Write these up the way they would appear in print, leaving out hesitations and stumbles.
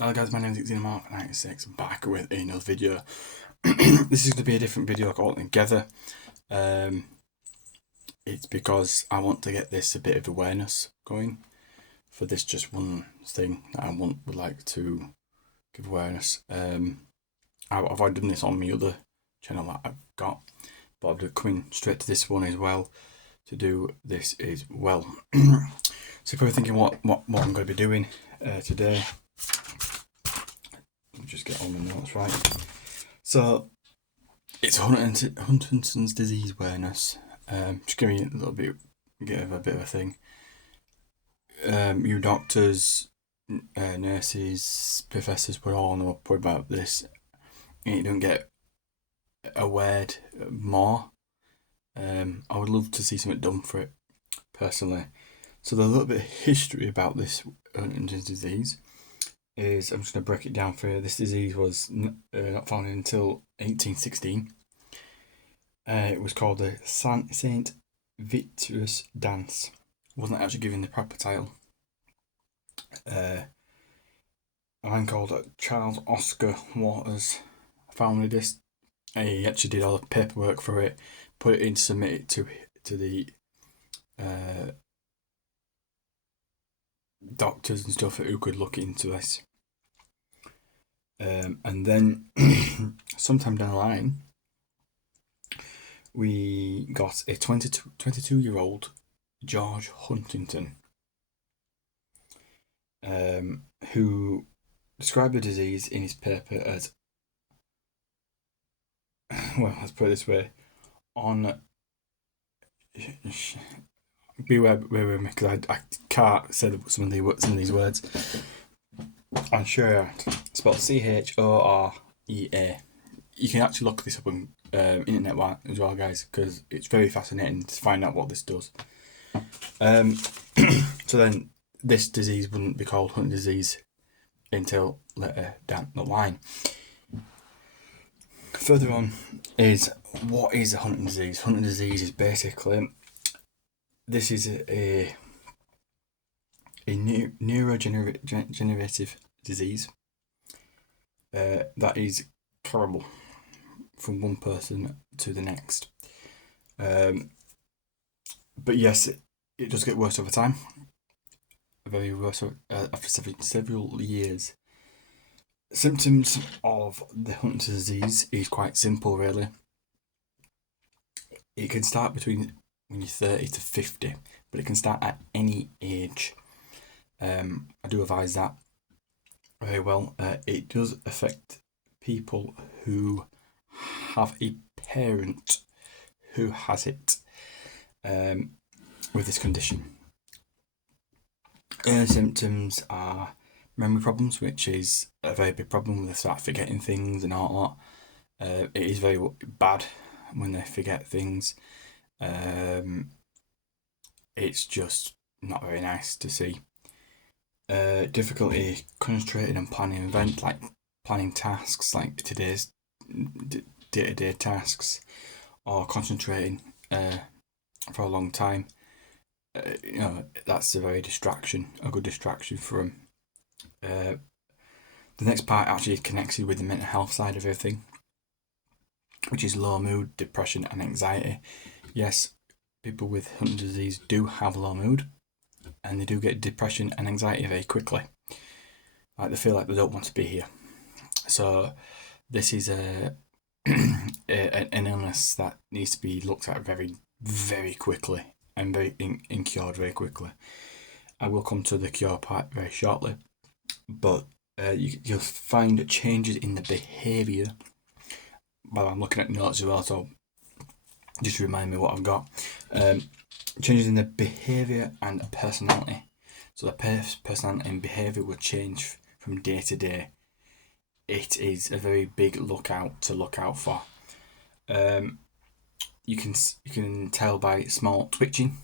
Hello guys, my name is Xenomorph 96, back with another video. This is going to be a different video altogether. It's because I want to get this a bit of awareness going for this just one thing that I would like to give awareness. I've already done this on my other channel that I've got, but I'm coming straight to this one as well to do this as well. So if you're thinking what I'm going to be doing today, just get on the notes right. So it's Huntington's disease awareness. Just give me a little bit, give a bit of a thing. You doctors, nurses, professors, we all know about this. And you don't get aware more. I would love to see something done for it personally. So the little bit of history about this Huntington's disease is, I'm just going to break it down for you. This disease was not found until 1816. It was called the Saint Vitus dance. It wasn't actually given the proper title. A man called Charles Oscar Waters founded this. He actually did all the paperwork for it, put it in, submit it to the doctors and stuff who could look into this. And then sometime down the line, we got a 22-year-old George Huntington, who described the disease in his paper as, well, let's put it this way, beware with me because I can't say some of these words. I'm sure it's spelled Chorea. You can actually look this up on internet as well, guys, because it's very fascinating to find out what this does. So then, this disease wouldn't be called Huntington's disease until later down the line. Further on is, what is Huntington's disease? Huntington's disease is basically, this is a neurodegenerative disease that is curable from one person to the next. But yes, it does get worse over time. Very worse after several years. Symptoms of the Huntington's disease is quite simple, really. It can start between when you're 30 to 50, but it can start at any age. I do advise that very well. It does affect people who have a parent who has it with this condition. Early symptoms are memory problems, which is a very big problem. They start forgetting things and all that. It is very bad when they forget things. It's just not very nice to see. Difficulty concentrating and planning events, like planning tasks, like today's day-to-day tasks, or concentrating for a long time. That's a good distraction for them. The next part actually is connected with the mental health side of everything, which is low mood, depression, and anxiety. Yes, people with Huntington's disease do have low mood, and they do get depression and anxiety very quickly. Like, they feel like they don't want to be here. So this is an illness that needs to be looked at very, very quickly and cured very quickly. I will come to the cure part very shortly, but you'll find changes in the behaviour. Well, I'm looking at notes as well, so just remind me what I've got. Changes in the behaviour and personality. So the personality and behaviour will change from day to day. It is a very big look out for. You can tell by small twitching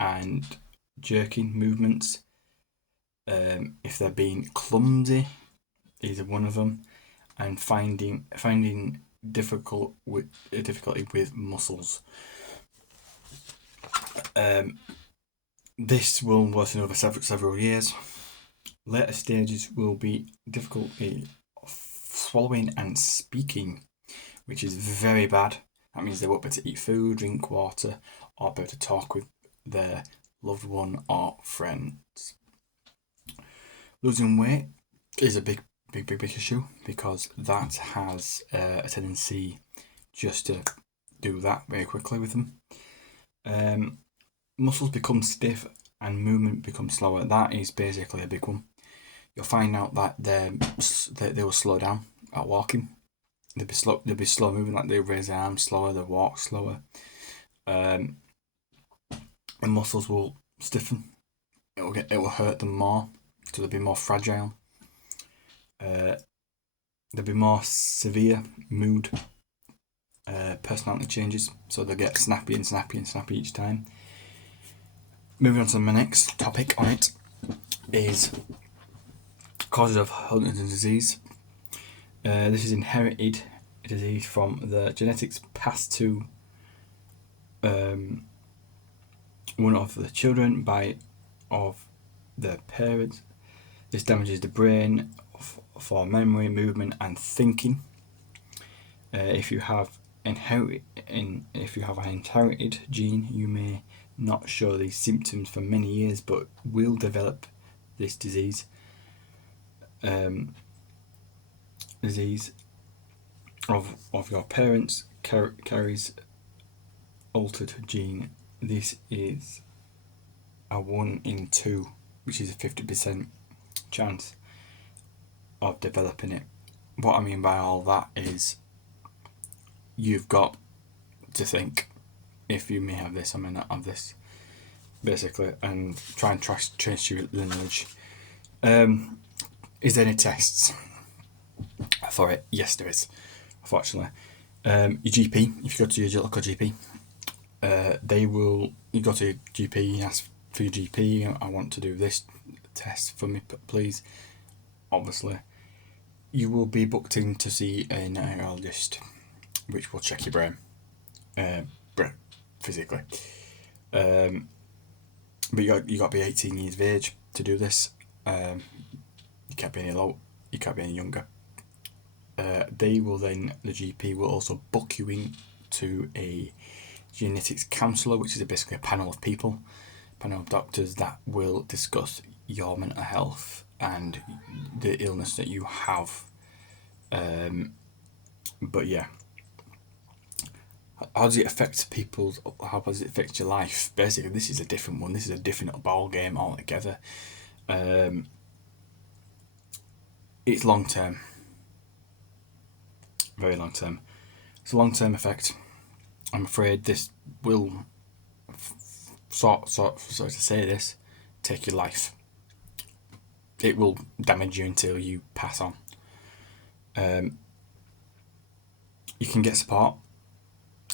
and jerking movements. If they're being clumsy, is one of them, and finding difficulty with muscles. This will worsen over several years. Later stages will be difficulty swallowing and speaking, which is very bad. That means they won't be able to eat food, drink water, or be able to talk with their loved one or friends. Losing weight is a big issue because that has a tendency just to do that very quickly with them. Muscles become stiff and movement becomes slower. That is basically a big one. You'll find out that they will slow down at walking. They'll be slow moving, like they raise their arms slower, they walk slower. And muscles will stiffen. It will hurt them more, so they'll be more fragile. There'll be more severe mood, personality changes, so they'll get snappy each time. Moving on to my next topic on it is causes of Huntington's disease. This is inherited disease from the genetics passed to one of the children of their parents. This damages the brain for memory, movement, and thinking. If you have an inherited gene, you may not show these symptoms for many years, but will develop this disease. Disease of your parents carries altered gene. This is a 1 in 2, which is a 50% chance of developing it. What I mean by all that is you've got to think, if you may have this, I may not have this, basically, and try and trace your lineage. Is there any tests for it? Yes, there is, unfortunately. Your GP, if you go to your local GP, you go to your GP and ask for your GP, I want to do this test for me, please. Obviously, you will be booked in to see a neurologist, which will check your brain, physically. But you got to be 18 years of age to do this. You can't be any younger. The GP will also book you in to a genetics counsellor, which is basically a panel of doctors that will discuss your mental health and the illness that you have. But yeah, how does it affect how does it affect your life? Basically, this is a different one. This is a different ball game altogether. It's long term, very long term. It's a long term effect. I'm afraid this will, sorry to say this, take your life. It will damage you until you pass on. You can get support.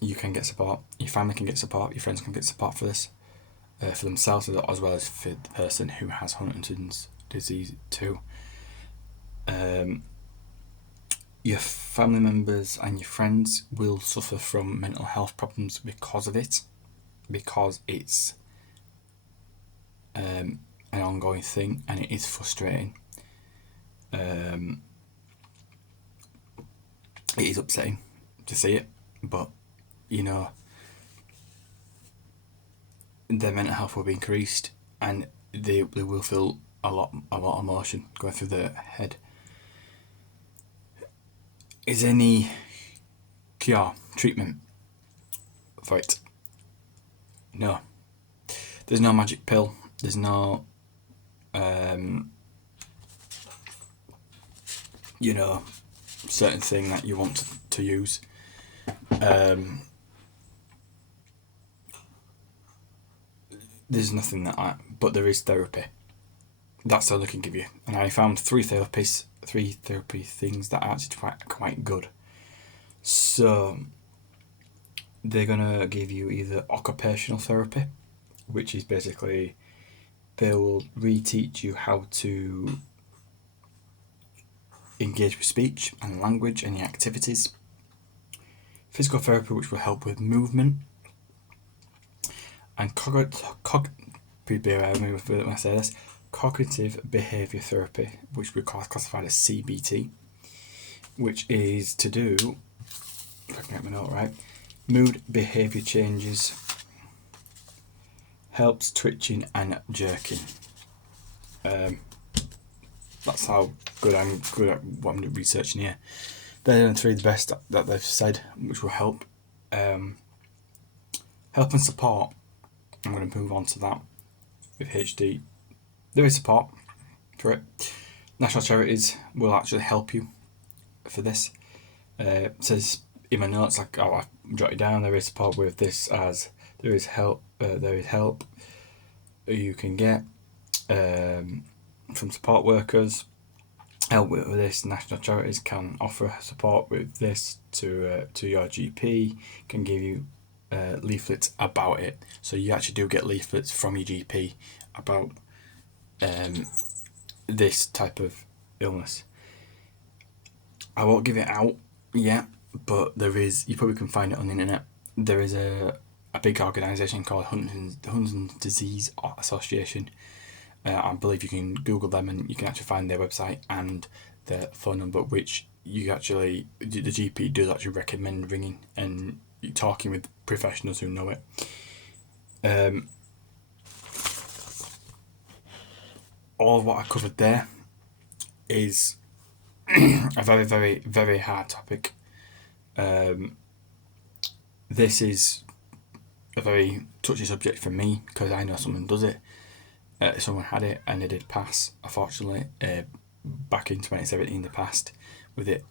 Your family can get support. Your friends can get support for this, for themselves as well as for the person who has Huntington's disease too. Your family members and your friends will suffer from mental health problems because of it, because it's an ongoing thing and it is frustrating. It is upsetting to see it, but their mental health will be increased and they will feel a lot of emotion going through their head. Is there any treatment for it? No. There's no magic pill. There's no certain thing that you want to use. There's nothing but there is therapy. That's all they can give you. And I found three therapy things that are actually quite good. So they're gonna give you either occupational therapy, which is basically they will reteach you how to engage with speech and language and the activities. Physical therapy, which will help with movement. And cognitive behaviour therapy, which we classified as CBT, which is to do, if I can get my note right, mood behaviour changes, helps twitching and jerking. That's how good I'm at what I'm researching here. They're the three the best that they've said, which will help. Help and support. I'm going to move on to that with HD. There is support for it. National charities will actually help you for this. It says in my notes, like, I jotted down, there is support with this, as there is help. There is help you can get from support workers. Help with this. National charities can offer support with this to your GP. Can give you leaflets about it. So you actually do get leaflets from your GP about this type of illness. I won't give it out yet, but there is. You probably can find it on the internet. There is a big organisation called Huntington's Disease Association. I believe you can Google them and you can actually find their website and their phone number, which you actually, the GP does actually recommend ringing and talking with professionals who know it. All of what I covered there is a very, very, very hard topic. This is a very touchy subject for me because I know someone does it. Someone had it and they did pass, unfortunately, back in 2017. They passed with it,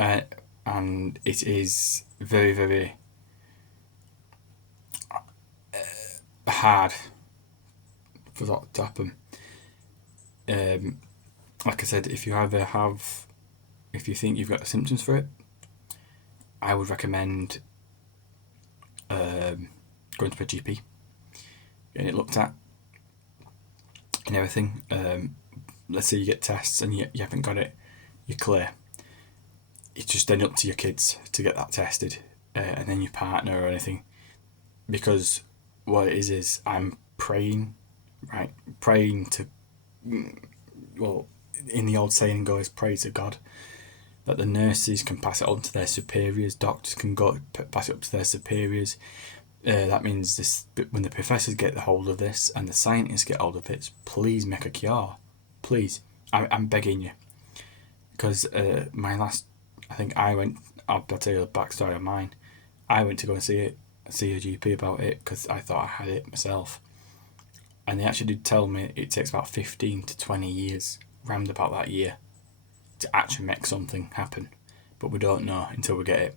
and it is very, very hard for that to happen. Like I said, if you think you've got the symptoms for it, I would recommend going to a GP, getting it looked at and everything. Let's say you get tests and you haven't got it, you're clear. It's just then up to your kids to get that tested, and then your partner or anything. Because what it is I'm praying to, well, in the old saying goes, pray to God, that the nurses can pass it on to their superiors, doctors can go pass it up to their superiors. That means this, when the professors get the hold of this and the scientists get hold of it, please make a cure. Please, I'm begging you. Because my last, I think I'll tell you the backstory of mine. I went to go and see a GP about it because I thought I had it myself. And they actually did tell me it takes about 15 to 20 years, round about that year, to actually make something happen. But we don't know until we get it.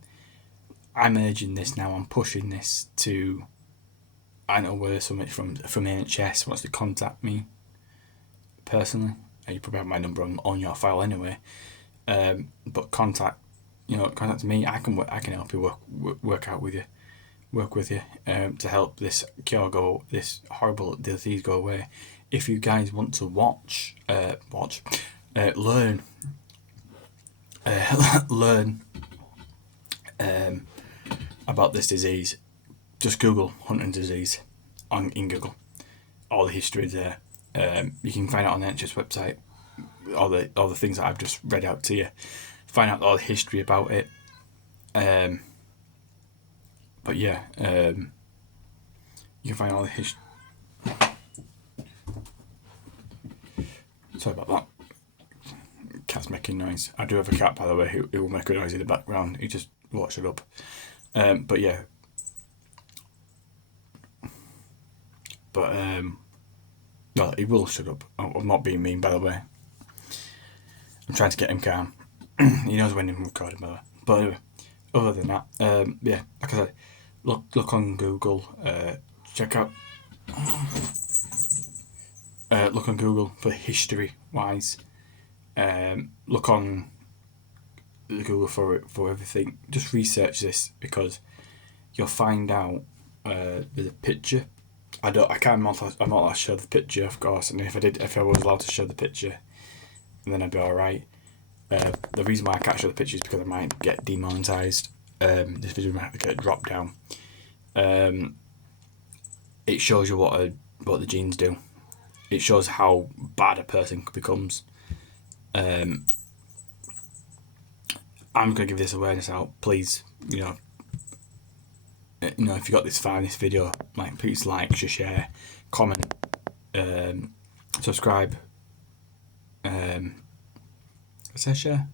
I'm urging this now, I'm pushing this to, I know where somebody from the NHS wants to contact me personally. You probably have my number on your file anyway. But contact me. I can help you work with you to help this cure this horrible disease go away. If you guys want to learn about this disease, just Google Huntington's disease in Google. All the history is there. You can find out on the NHS website all the things that I've just read out to you. Find out all the history about it. But yeah, you can find all the history. Sorry about that. Cat's making noise. I do have a cat, by the way, who will make a noise in the background. He just won't shut up. But yeah. Well, he will shut up. I'm not being mean, by the way. I'm trying to get him calm. He knows when I'm recording, by the way. But anyway, other than that, yeah, like I said, look on Google. Check out. Look on Google for history-wise. Look on Google for everything. Just research this because you'll find out. There's a picture. I'm not allowed to show the picture, of course. And if I was allowed to show the picture, then I'd be all right. The reason why I can't show the picture is because I might get demonetized. This video might have to get dropped down. It shows you what what the genes do. It shows how bad a person becomes. I'm gonna give this awareness out. Please, if you got this far in this video, like, please like, share, comment, subscribe. I said share.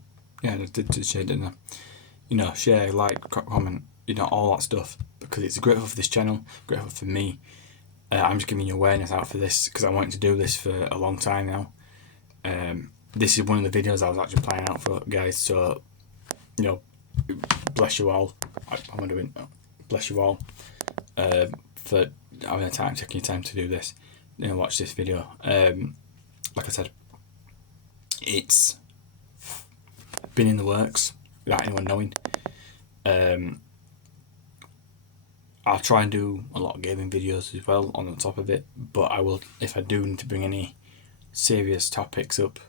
Yeah, I did share, didn't I? Share, like, comment, all that stuff, because it's grateful for this channel, grateful for me. I'm just giving you awareness out for this because I wanted to do this for a long time now. This is one of the videos I was actually planning out for, guys. So, bless you all. I'm doing. Bless you all for having the time, taking your time to do this. Watch this video. Like I said, it's been in the works without anyone knowing. I'll try and do a lot of gaming videos as well on the top of it, but I will, if I do need to bring any serious topics up,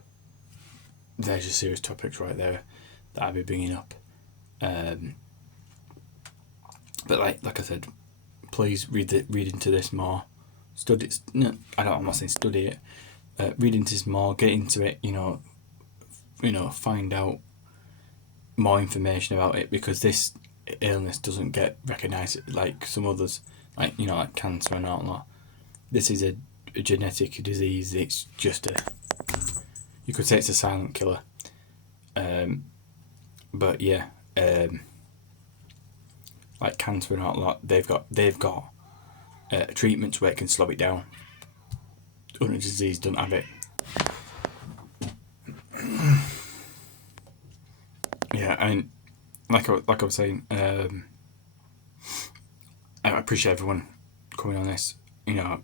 there's your serious topics right there that I'll be bringing up. But like I said, please read into this more. Study. No, I'm not saying study it. Read into this more. Get into it. Find out more information about it, because this illness doesn't get recognised like some others, like cancer and all that. This is a genetic disease. It's just you could say it's a silent killer. But yeah, like cancer and all that, they've got treatments where it can slow it down. Other disease don't have it. Yeah, I mean, like I was saying, I appreciate everyone coming on this. I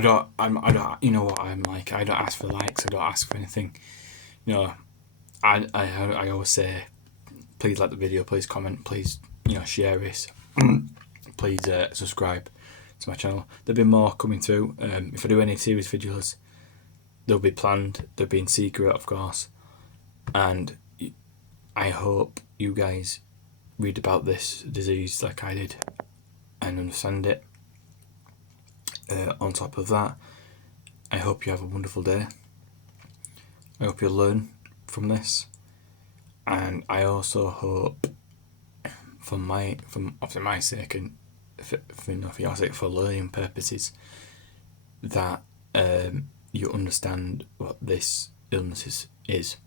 don't. You know what I'm like. I don't ask for likes. I don't ask for anything. I always say, please like the video. Please comment. Please, share this. Please subscribe to my channel. There'll be more coming through. If I do any series videos, they'll be planned. They'll be in secret, of course. And I hope you guys read about this disease like I did and understand it. On top of that, I hope you have a wonderful day. I hope you learn from this, and I also hope, for obviously my sake and for your sake, for learning purposes, that you understand what this illness is.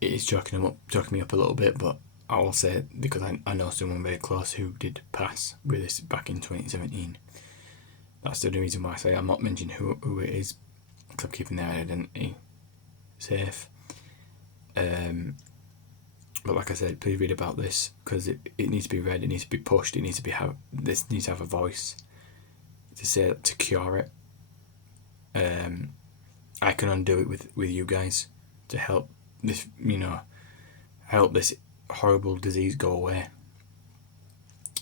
It is choking me up a little bit, but I will say it because I know someone very close who did pass with this back in 2017. That's the only reason why I say I'm not mentioning who it is, because I'm keeping their identity safe. But like I said, please read about this, because it needs to be read, it needs to be pushed, this needs to have a voice to cure it. I can undo it with you guys to help this, help this horrible disease go away.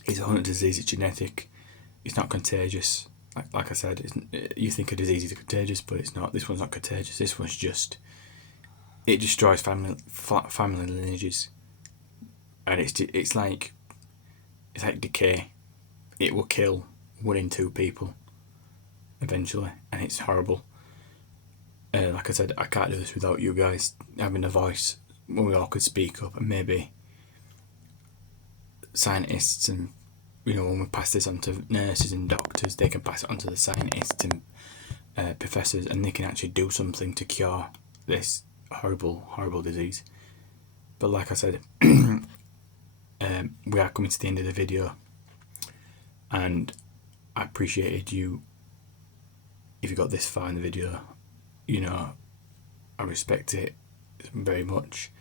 It's a hunter disease. It's genetic. It's not contagious. Like I said, you think a disease is contagious, but it's not. This one's not contagious. This one's it destroys family lineages, and it's like decay. It will kill 1 in 2 people eventually, and it's horrible. Like I said, I can't do this without you guys having a voice when we all could speak up, and maybe scientists, and when we pass this on to nurses and doctors, they can pass it on to the scientists and professors, and they can actually do something to cure this horrible disease. But like I said, we are coming to the end of the video, and I appreciated you if you got this far in the video. I respect it very much,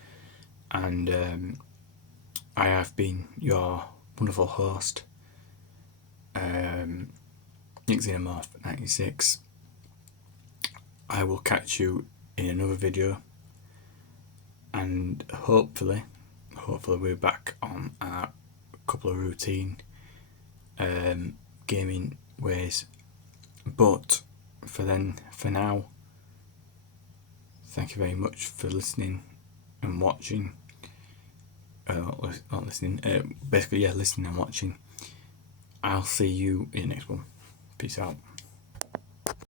and I have been your wonderful host, Xenomorph 96. I will catch you in another video, and hopefully we're back on our couple of routine gaming ways. But for now, thank you very much for listening and watching. Not listening, listening and watching. I'll see you in the next one. Peace out.